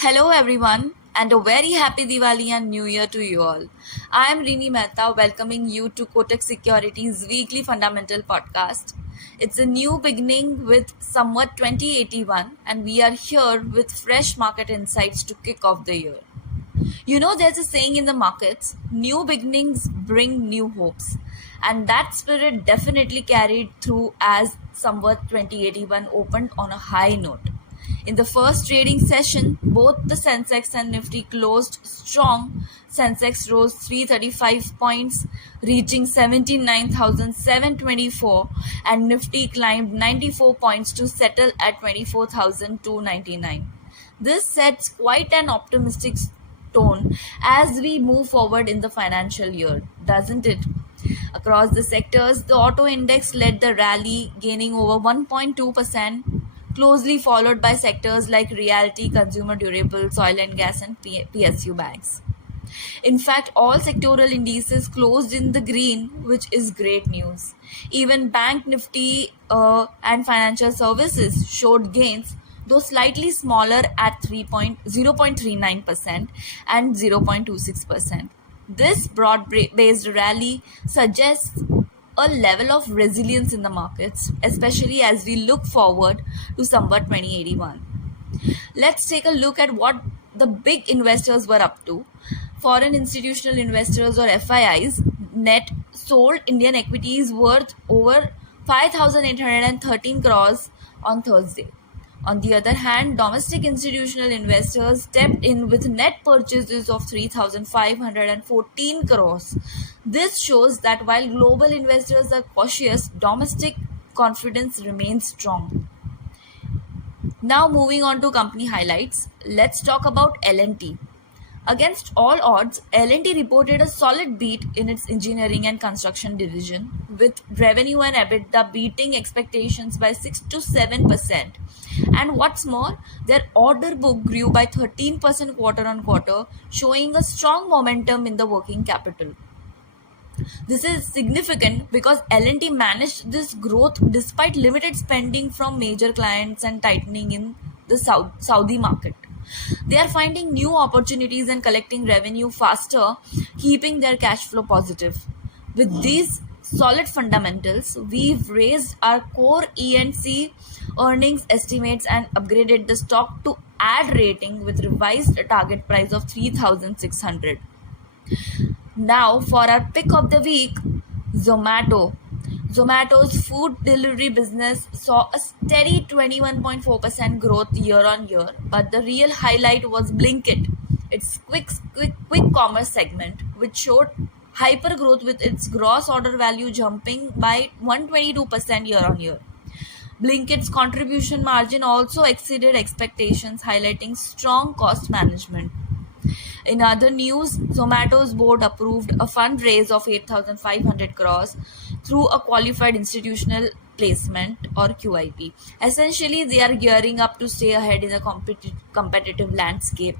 Hello everyone and a very happy Diwali and New Year to you all. I am Rini Mehta welcoming you to Kotak Securities weekly fundamental podcast. It's a new beginning with Samvat 2081 and we are here with fresh market insights to kick off the year. You know, there's a saying in the markets, new beginnings bring new hopes. And that spirit definitely carried through as Samvat 2081 opened on a high note. In the first trading session, both the Sensex and Nifty closed strong. Sensex rose 335 points, reaching 79,724, and Nifty climbed 94 points to settle at 24,299. This sets quite an optimistic tone as we move forward in the financial year, doesn't it? Across the sectors, the auto index led the rally, gaining over 1.2%, closely followed by sectors like Realty, consumer durables, oil and gas, and PSU banks. In fact, all sectoral indices closed in the green, which is great news. Even Bank Nifty and financial services showed gains, though slightly smaller at 0.39% and 0.26%. This broad-based rally suggests a level of resilience in the markets, especially as we look forward to Samvat 2081. Let's take a look at what the big investors were up to. Foreign institutional investors or FIIs net sold Indian equities worth over 5,813 crores on Thursday. On the other hand, domestic institutional investors stepped in with net purchases of 3,514 crores. This shows that while global investors are cautious, domestic confidence remains strong. Now moving on to company highlights, let's talk about L&T. Against all odds, L&T reported a solid beat in its engineering and construction division, with revenue and EBITDA beating expectations by 6 to 7%. And what's more, their order book grew by 13% quarter on quarter, showing a strong momentum in the working capital. This is significant because L&T managed this growth despite limited spending from major clients and tightening in the Saudi market. They are finding new opportunities and collecting revenue faster, keeping their cash flow positive. With these solid fundamentals, we've raised our core E&C earnings estimates and upgraded the stock to add rating with revised target price of 3,600. Now for our pick of the week, Zomato. Zomato's food delivery business saw a steady 21.4% growth year on year, but the real highlight was Blinkit, its quick commerce segment, which showed hyper growth with its gross order value jumping by 122% year on year. Blinkit's contribution margin also exceeded expectations, highlighting strong cost management. In other news, Zomato's board approved a fundraise of 8,500 crores through a qualified institutional placement or QIP. Essentially, they are gearing up to stay ahead in the competitive landscape.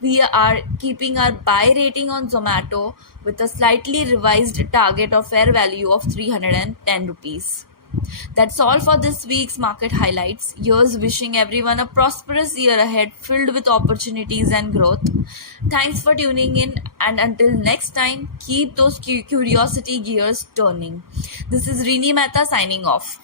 We are keeping our buy rating on Zomato with a slightly revised target of fair value of 310 rupees. That's all for this week's market highlights. Here's wishing everyone a prosperous year ahead filled with opportunities and growth. Thanks for tuning in, and until next time, keep those curiosity gears turning. This is Rini Mehta signing off.